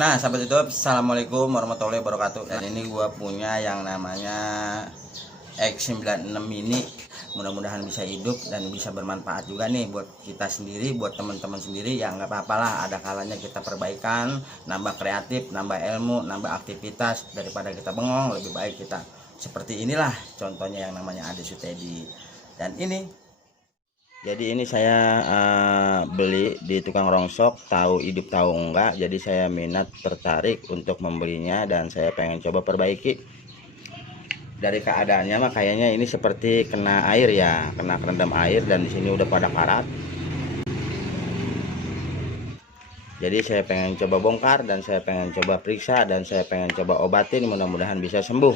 Nah, sahabat YouTube, assalamualaikum warahmatullahi wabarakatuh. Dan ini gua punya yang namanya X96 mini. Mudah-mudahan bisa hidup dan bisa bermanfaat juga nih buat kita sendiri, buat teman-teman sendiri. Ya nggak apa-apalah, ada kalanya kita perbaikan, nambah kreatif, nambah ilmu, nambah aktivitas. Daripada kita bengong, lebih baik kita seperti inilah contohnya yang namanya Ade Sutedi. Dan ini jadi ini saya beli di tukang rongsok, tahu hidup tahu enggak. Jadi saya minat tertarik untuk membelinya dan saya pengen coba perbaiki. Dari keadaannya mah kayaknya ini seperti kena air ya, kena kerendam air dan di sini udah pada karat. Jadi saya pengen coba bongkar dan saya pengen coba periksa dan saya pengen coba obatin, mudah-mudahan bisa sembuh.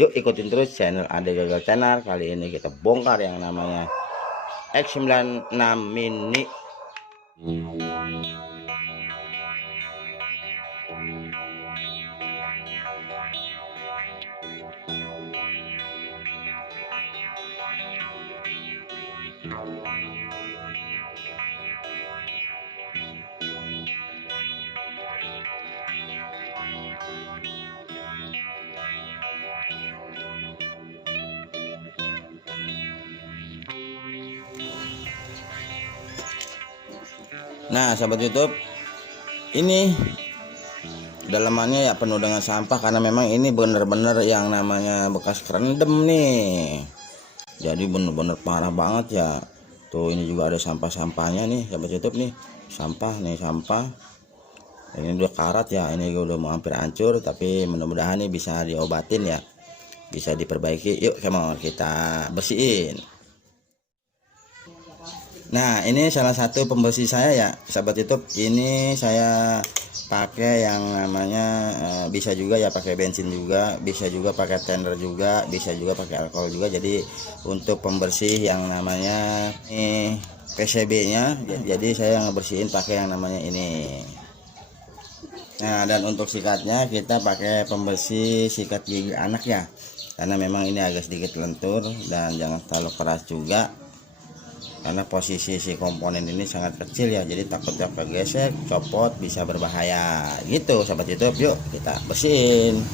Yuk ikutin terus channel Ade Gagal Channel. Kali ini kita bongkar yang namanya X96 mini. Nah, sahabat YouTube, ini dalamannya ya penuh dengan sampah karena memang ini bener-bener yang namanya bekas kerendam nih. Jadi bener-bener parah banget ya. Tuh ini juga ada sampah-sampahnya nih, sahabat YouTube nih. Sampah nih, sampah. Ini udah karat ya, ini udah mau hampir hancur, tapi mudah-mudahan nih bisa diobatin ya. Bisa diperbaiki. Yuk, sama kita bersihin. Nah, ini salah satu pembersih saya ya, sahabat YouTube. Ini saya pakai yang namanya bisa juga ya pakai bensin juga, bisa juga pakai tender juga, bisa juga pakai alkohol juga. Jadi untuk pembersih yang namanya ini PCB-nya, jadi saya ngebersihin pakai yang namanya ini. Nah, dan untuk sikatnya kita pakai pembersih sikat gigi anak ya, karena memang ini agak sedikit lentur dan jangan terlalu keras juga. Karena posisi si komponen ini sangat kecil ya, jadi takutnya kegesek, copot, bisa berbahaya gitu sahabat YouTube. Yuk kita bersihin.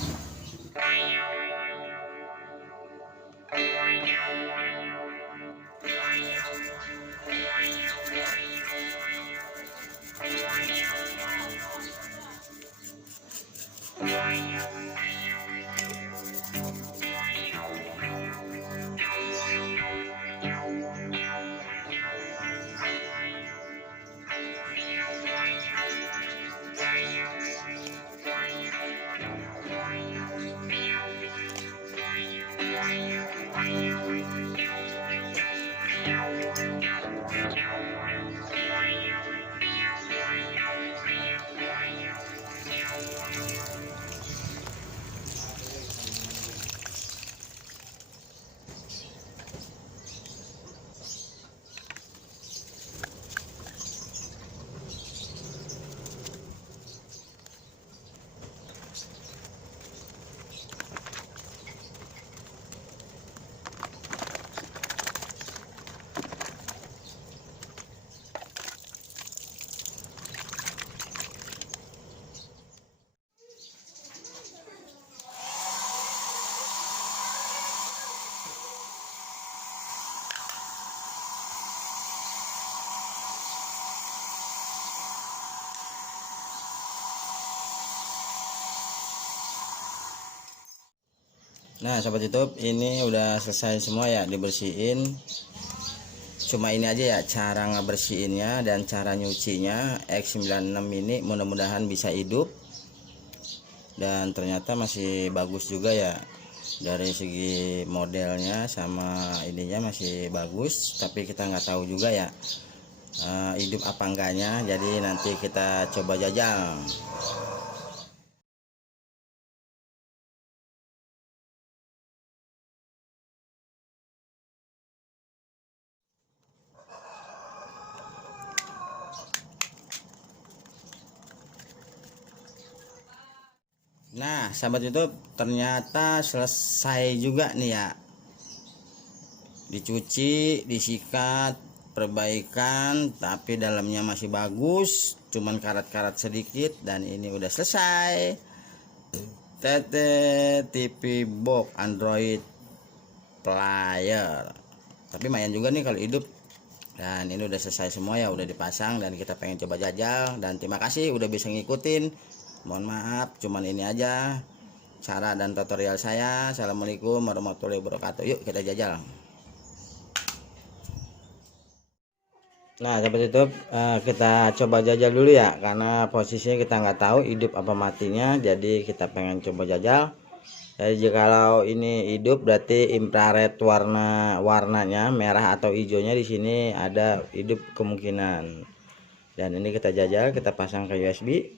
Nah, sahabat YouTube, ini udah selesai semua ya dibersihin. Cuma ini aja ya cara ngebersihinnya dan cara nyucinya. X96 ini mudah-mudahan bisa hidup. Dan ternyata masih bagus juga ya. Dari segi modelnya sama ininya masih bagus, tapi kita nggak tahu juga ya hidup apa enggaknya. Jadi nanti kita coba jajal. Nah, sahabat YouTube, ternyata selesai juga nih ya. Dicuci, disikat, perbaikan tapi dalamnya masih bagus, cuman karat-karat sedikit. Dan ini udah selesai TT TV box Android player. Tapi lumayan juga nih kalau hidup. Dan ini udah selesai semua ya, udah dipasang dan kita pengen coba jajal. Dan terima kasih udah bisa ngikutin. Mohon maaf, cuman ini aja cara dan tutorial saya. Assalamualaikum warahmatullahi wabarakatuh. Yuk kita jajal. Nah seperti itu, kita coba jajal dulu ya, karena posisinya kita nggak tahu hidup apa matinya, jadi kita pengen coba jajal. Jadi jikalau ini hidup berarti infrared warnanya merah atau hijaunya di sini ada hidup kemungkinan. Dan ini kita jajal, kita pasang ke USB.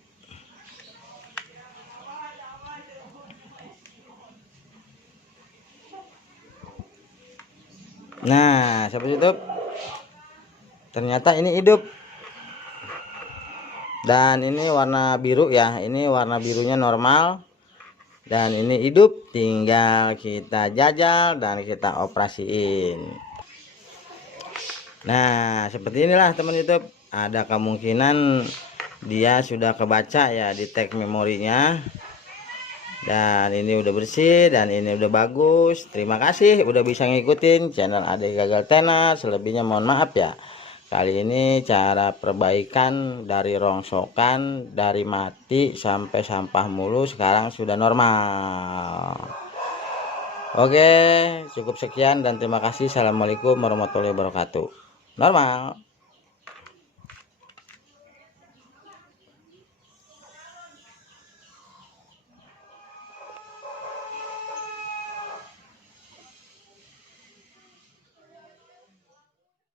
Nah seperti itu, ternyata ini hidup. Dan ini warna biru ya, ini warna birunya normal. Dan ini hidup, tinggal kita jajal dan kita operasiin. Nah seperti inilah teman YouTube, ada kemungkinan dia sudah kebaca ya di tag memorinya. Dan ini udah bersih dan ini udah bagus. Terima kasih udah bisa ngikutin channel Ade Gagal Tenar. Selebihnya mohon maaf ya. Kali ini cara perbaikan dari rongsokan, dari mati sampai sampah mulu sekarang sudah normal. Oke, cukup sekian dan terima kasih. Assalamualaikum warahmatullahi wabarakatuh. Normal.